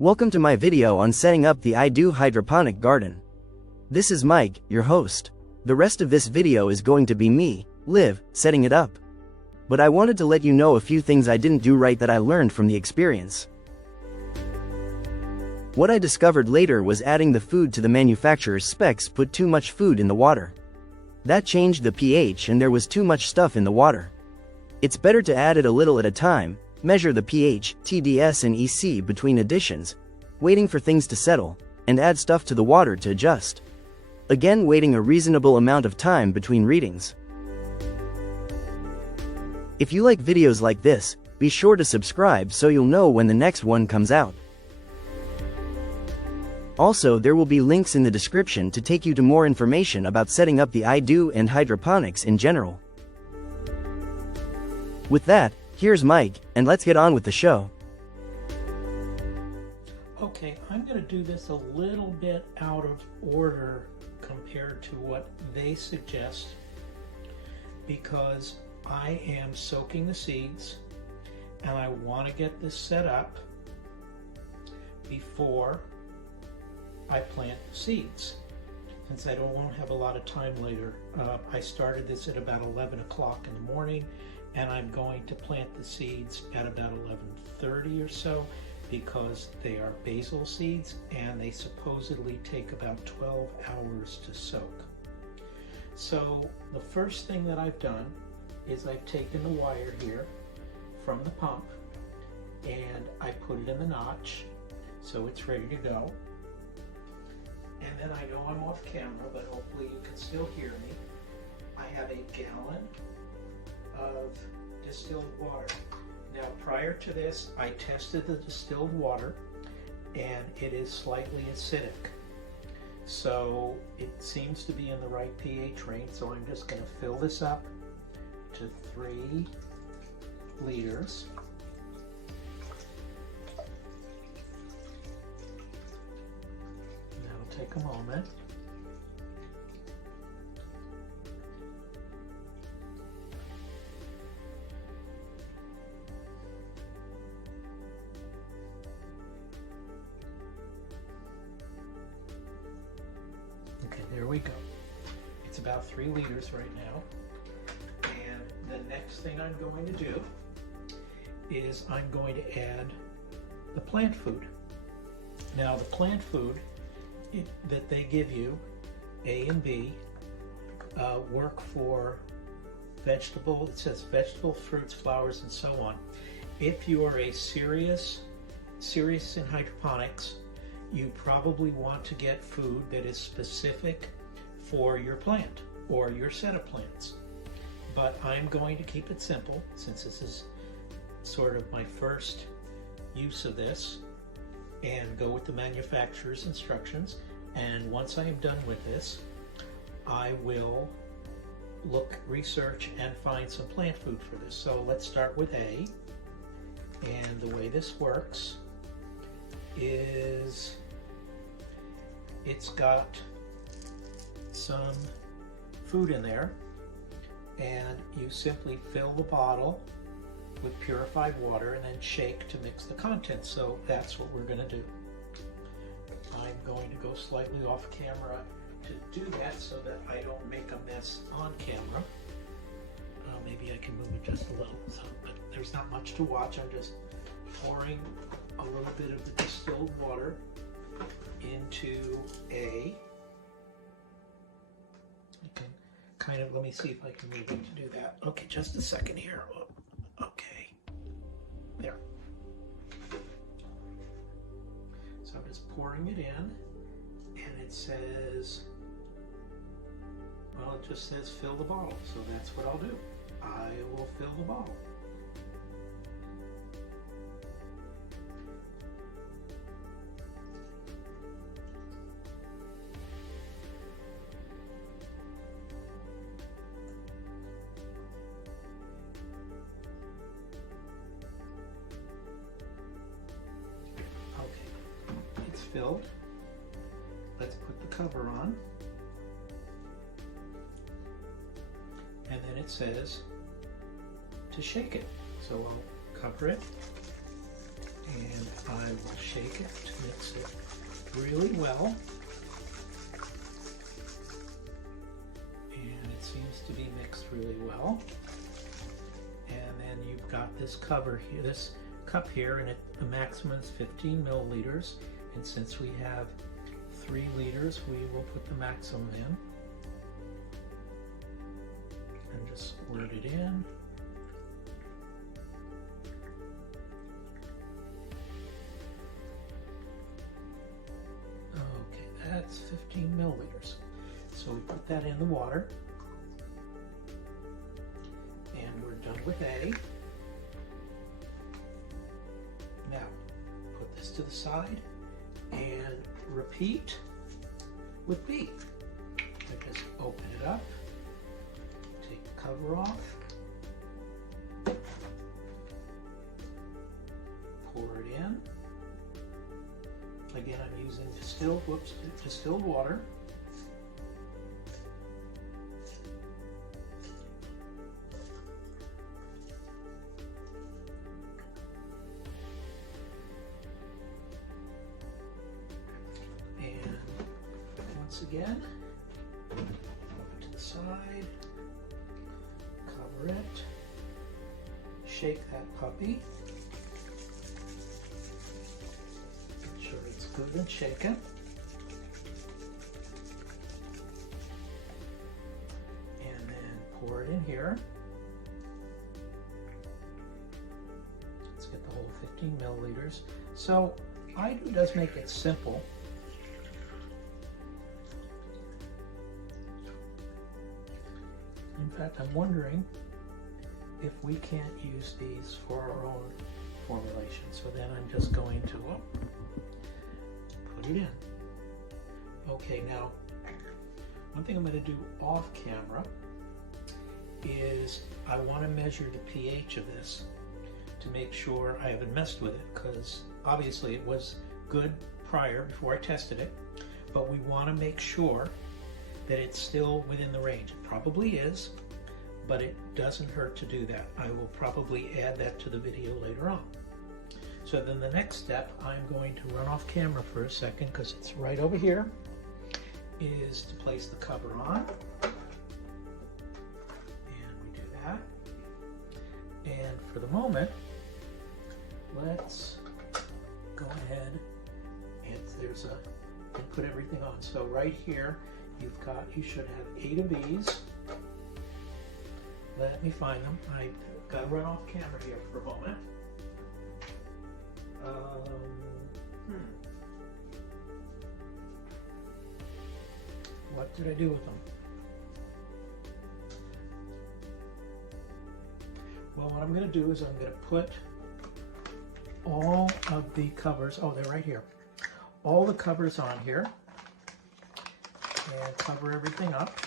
Welcome to my video on setting up the iDOO Hydroponic garden. This is Mike, your host. The rest of this video is going to be me, Liv, setting it up. But I wanted to let you know a few things I didn't do right that I learned from the experience. What I discovered later was adding the food to the manufacturer's specs put too much food in the water. That changed the pH and there was too much stuff in the water. It's better to add it a little at a time, measure the pH, TDS and EC between additions, waiting for things to settle, and add stuff to the water to adjust. Again, waiting a reasonable amount of time between readings. If you like videos like this, be sure to subscribe so you'll know when the next one comes out. Also, there will be links in the description to take you to more information about setting up the iDOO and hydroponics in general. With that, here's Mike, and let's get on with the show. Okay, I'm going to do this a little bit out of order compared to what they suggest because I am soaking the seeds and I want to get this set up before I plant the seeds, since I won't have a lot of time later. I started this at about 11 o'clock in the morning, and I'm going to plant the seeds at about 11:30 or so because they are basil seeds and they supposedly take about 12 hours to soak. So the first thing that I've done is I've taken the wire here from the pump and I put it in the notch so it's ready to go. And then I know I'm off camera, but hopefully you can still hear me. I have a gallon of distilled water. Now, prior to this, I tested the distilled water and it is slightly acidic. So it seems to be in the right pH range. So I'm just going to fill this up to 3 liters. That'll take a moment. Okay, there we go. It's about 3 liters right now. And the next thing I'm going to do is I'm going to add the plant food. Now the plant food that they give you, A and B, work for vegetable, it says vegetable, fruits, flowers, and so on. If you are a serious in hydroponics, you probably want to get food that is specific for your plant or your set of plants. But I'm going to keep it simple since this is sort of my first use of this, and go with the manufacturer's instructions. And once I am done with this, I will research and find some plant food for this. So let's start with A. And the way this works is it's got some food in there, and you simply fill the bottle with purified water and then shake to mix the contents. So that's what we're going to do. I'm going to go slightly off camera to do that so that I don't make a mess on camera. Maybe I can move it just a little, but there's not much to watch. I'm just pouring a little bit of the distilled water into A. You can kind of, let me see if I can move it to do that. Okay, just a second here. Okay, there. So I'm just pouring it in, and it says, well, it just says fill the bottle. So that's what I'll do. I will fill the bottle. Filled. Let's put the cover on, and then it says to shake it. So I'll cover it and I will shake it. really well. And it seems to be mixed really well. And then you've got this cover here, this cup here, and the maximum is 15 milliliters. And since we have 3 liters, we will put the maximum in. And just squirt it in. Okay, that's 15 milliliters. So we put that in the water. And we're done with A. Now, put this to the side and repeat with B. So just open it up, take the cover off, pour it in. Again, I'm using distilled water. Again, to the side, cover it, shake that puppy, make sure it's good and shaken, and then pour it in here. Let's get the whole 15 milliliters. So iDOO does make it simple. In fact, I'm wondering if we can't use these for our own formulation. So then I'm just going to put it in. Okay, now, one thing I'm going to do off camera is I want to measure the pH of this to make sure I haven't messed with it, because obviously it was good prior, before I tested it, but we want to make sure that it's still within the range. It probably is, but it doesn't hurt to do that. I will probably add that to the video later on. So then the next step, I'm going to run off camera for a second because it's right over here, is to place the cover on. And we do that. And for the moment, let's go ahead and put everything on. So right here, you should have 8 of these. Let me find them. I gotta run off camera here for a moment. What did I do with them? Well, what I'm gonna do is I'm gonna put all of the covers, oh, they're right here. All the covers on here, and cover everything up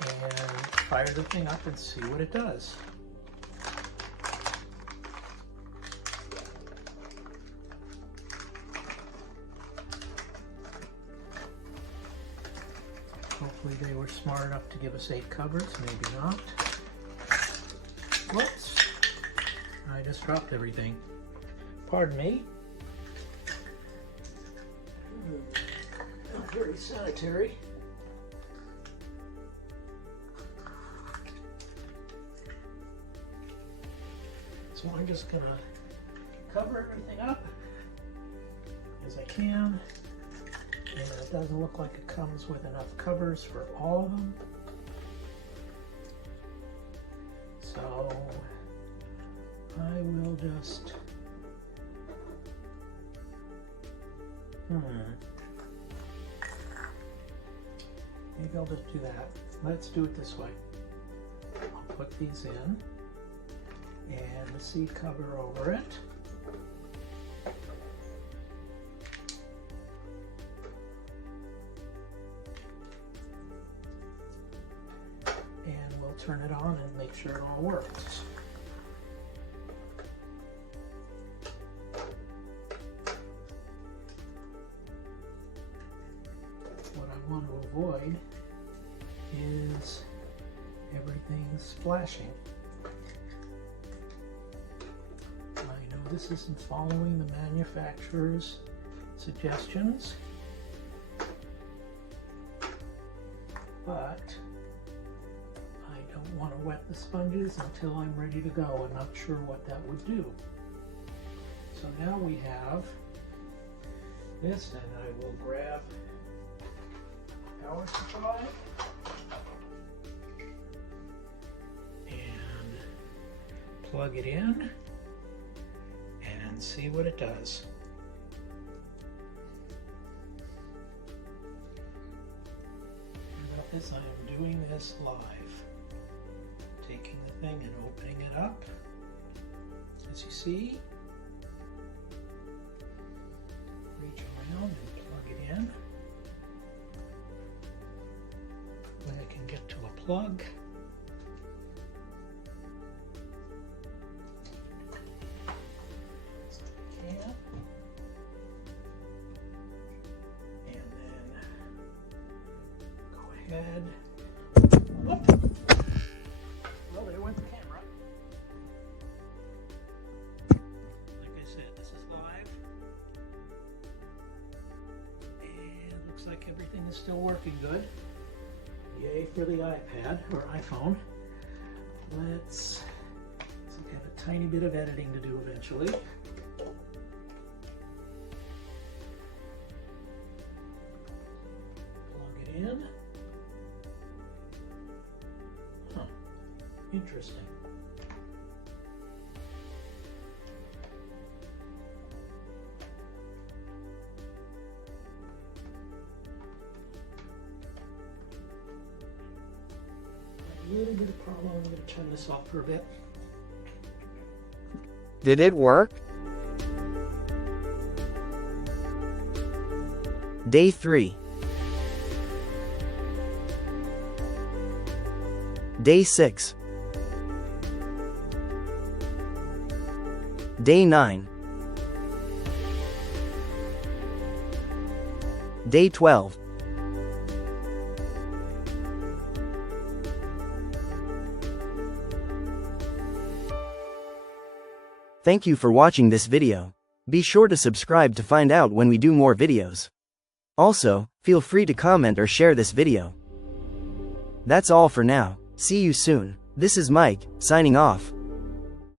and fire the thing up and see what it does. Hopefully they were smart enough to give us 8 covers, maybe not. Whoops, I just dropped everything. Pardon me. Not very sanitary. So I'm just gonna cover everything up as I can. And it doesn't look like it comes with enough covers for all of them. So I will just, maybe I'll just do that. Let's do it this way. I'll put these in and the seed cover over it. And we'll turn it on and make sure it all works. What I want to avoid is everything splashing. I know this isn't following the manufacturer's suggestions, but I don't want to wet the sponges until I'm ready to go. I'm not sure what that would do. So now we have this, and I will grab power supply and plug it in and see what it does. About this, I am doing this live. Taking the thing and opening it up. As you see, reach around and plug it in. When I can get to a plug, so I can. And then go ahead. Whoop. Well, there went the camera. Like I said, this is live. And looks like everything is still working good. Yay for the iPad or iPhone. Let's have a tiny bit of editing to do eventually. Plug it in. Huh. Interesting. A little bit of problem. I'm going to turn this off for a bit. Did it work? Day 3. Day 6. Day 9. Day 12. Thank you for watching this video. Be sure to subscribe to find out when we do more videos. Also, feel free to comment or share this video. That's all for now. See you soon. This is Mike, signing off.